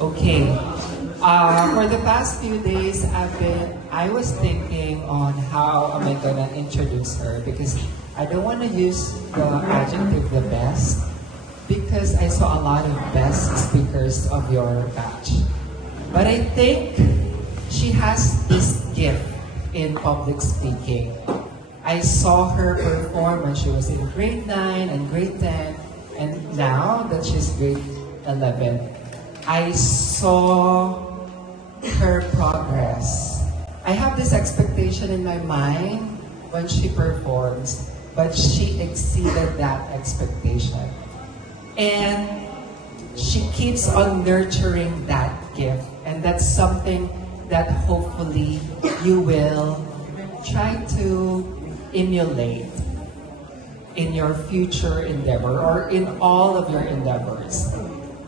Okay. For the past few days, I was thinking on how am I gonna introduce her because I don't want to use the adjective the best because I saw a lot of best speakers of your batch. But I think she has this gift in public speaking. I saw her perform when she was in grade 9 and grade 10, and now that she's grade 11, I saw her progress. I have this expectation in my mind when she performs, but she exceeded that expectation. And she keeps on nurturing that gift, and that's something that hopefully you will try to emulate in your future endeavor or in all of your endeavors.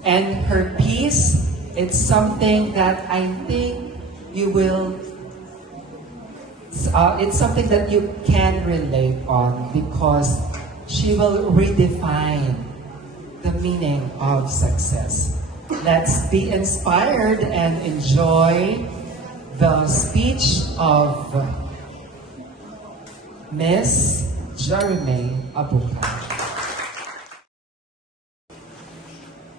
And her piece, it's something that I think you will, it's something that you can relate on because she will redefine the meaning of success. Let's be inspired and enjoy the speech of Miss Jeremy Abuka.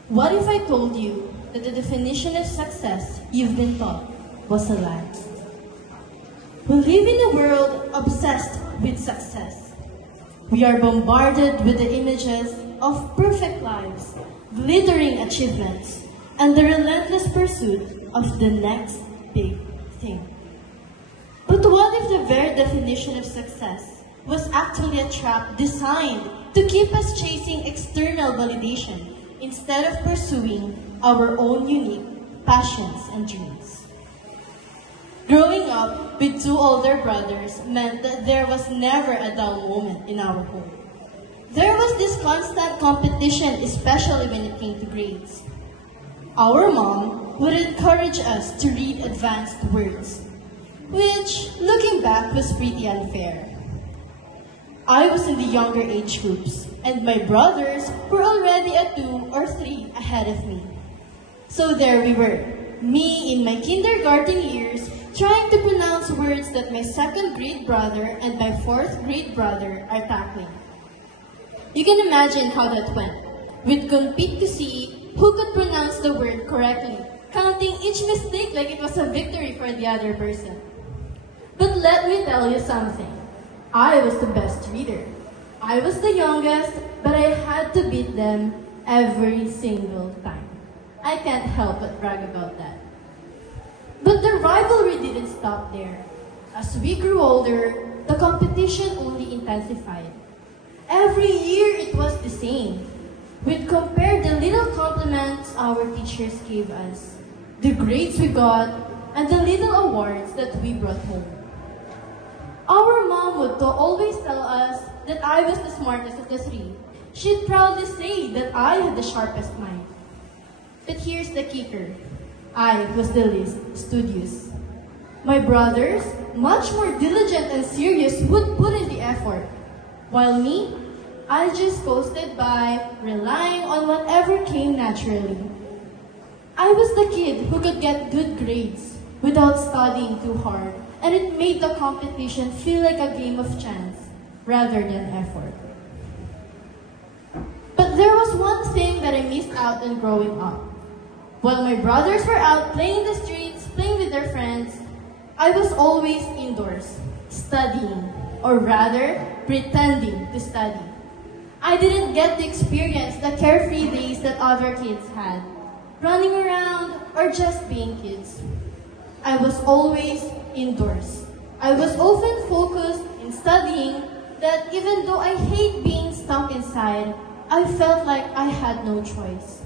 What if I told you that the definition of success you've been taught was a lie? We live in a world obsessed with success. We are bombarded with the images of perfect lives, glittering achievements, and the relentless pursuit of the next big thing. But what if the very definition of success was actually a trap designed to keep us chasing external validation instead of pursuing our own unique passions and dreams? Growing up with two older brothers meant that there was never a dull moment in our home. There was this constant competition, especially when it came to grades. Our mom would encourage us to read advanced words, which, looking back, was pretty unfair. I was in the younger age groups, and my brothers were already a 2 or 3 ahead of me. So there we were, me in my kindergarten years, trying to pronounce words that my 2nd grade brother and my 4th grade brother are tackling. You can imagine how that went. We'd compete to see who could pronounce the word correctly, counting each mistake like it was a victory for the other person. But let me tell you something. I was the best reader. I was the youngest, but I had to beat them every single time. I can't help but brag about that. But the rivalry didn't stop there. As we grew older, the competition only intensified. Every year it was the same. We'd compare the little compliments our teachers gave us, the grades we got, and the little awards that we brought home. Our mom would always tell us that I was the smartest of the 3. She'd proudly say that I had the sharpest mind. But here's the kicker. I was the least studious. My brothers, much more diligent and serious, would put in the effort. While me, I just coasted by, relying on whatever came naturally. I was the kid who could get good grades without studying too hard, and it made the competition feel like a game of chance rather than effort. But there was one thing that I missed out on growing up. While my brothers were out playing in the streets, playing with their friends, I was always indoors, studying, or rather, pretending to study. I didn't get to experience the carefree days that other kids had, running around or just being kids. I was always indoors. I was often focused in studying that even though I hate being stuck inside, I felt like I had no choice.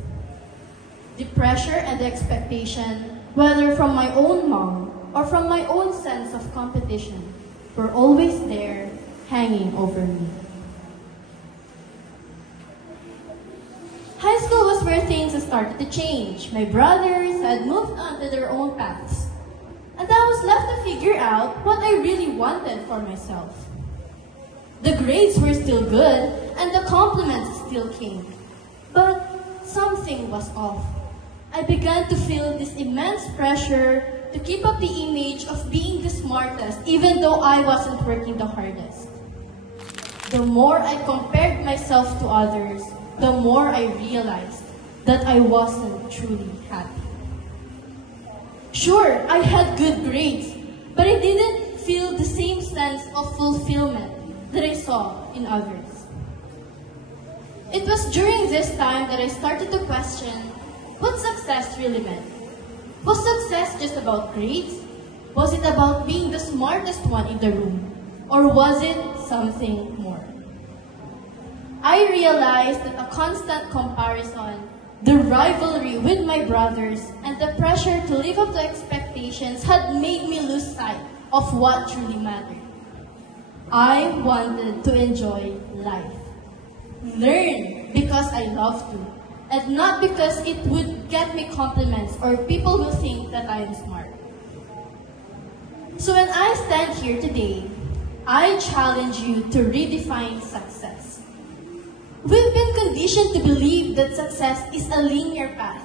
The pressure and the expectation, whether from my own mom or from my own sense of competition, were always there, hanging over me. High school was where things started to change. My brothers had moved on to their own paths, and I was left to figure out what I really wanted for myself. The grades were still good, and the compliments still came, but something was off. I began to feel this immense pressure to keep up the image of being the smartest, even though I wasn't working the hardest. The more I compared myself to others, the more I realized that I wasn't truly happy. Sure, I had good grades, but I didn't feel the same sense of fulfillment that I saw in others. It was during this time that I started to question what success really meant. Was success just about grades? Was it about being the smartest one in the room? Or was it something more? I realized that a constant comparison, the rivalry with my brothers, and the pressure to live up to expectations had made me lose sight of what truly mattered. I wanted to enjoy life. Learn because I love to, and not because it would get me compliments or people will think that I am smart. So when I stand here today, I challenge you to redefine success. We've been conditioned to believe that success is a linear path,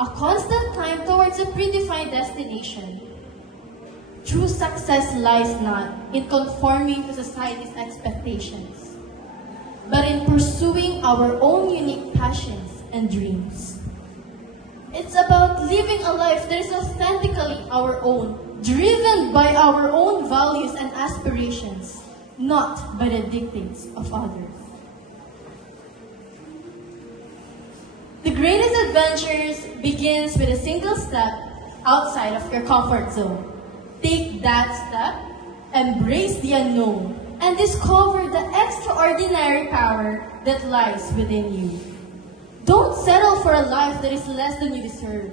a constant climb towards a predefined destination. True success lies not in conforming to society's expectations, but in pursuing our own unique passions and dreams. It's about living a life that is authentically our own, driven by our own values and aspirations, not by the dictates of others. The greatest adventures begins with a single step outside of your comfort zone. Take that step, embrace the unknown, and discover the extraordinary power that lies within you. Don't settle for a life that is less than you deserve.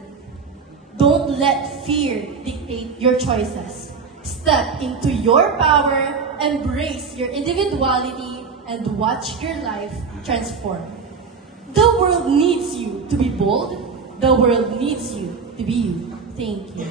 Don't let fear dictate your choices. Step into your power, embrace your individuality, and watch your life transform. The world needs you to be bold. The world needs you to be you. Thank you.